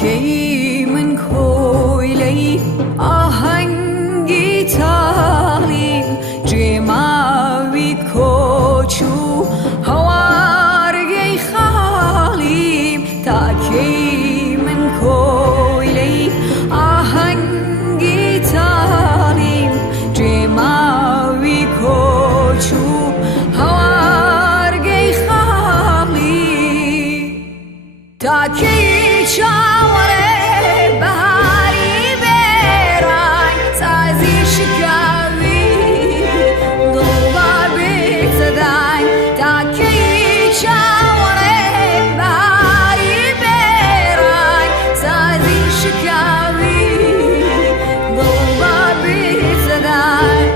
کی من کویلی آهنگی تالیم جماوی کوچو هوارگی خالیم تا کی من کویلی آهنگی تالیم جماوی کوچو هوارگی خالیم تا کی چاوره بهاری برای سازی شکاوی دلبر بگذدن تا کی چاوره بهاری برای سازی شکاوی دلبر بگذدن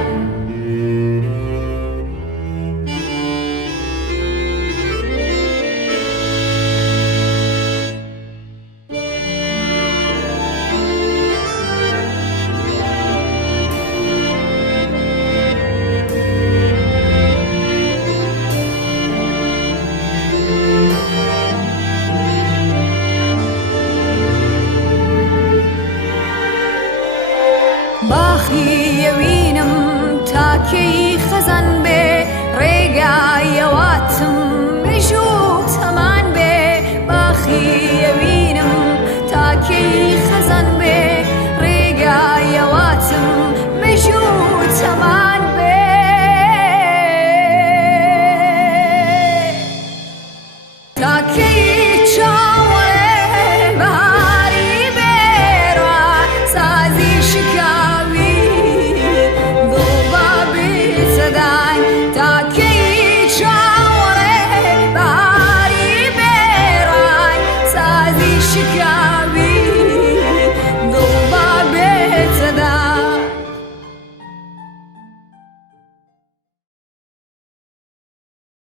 باخی وینم تا کی خزان به ریگای واتم مجود تمان به باخی وینم تا کی خزان به ریگای واتم مجود تمان به تا کی چاوره بهاری برای سازی شکاوی تا کی چاوره بهاری برای سازی شکاوی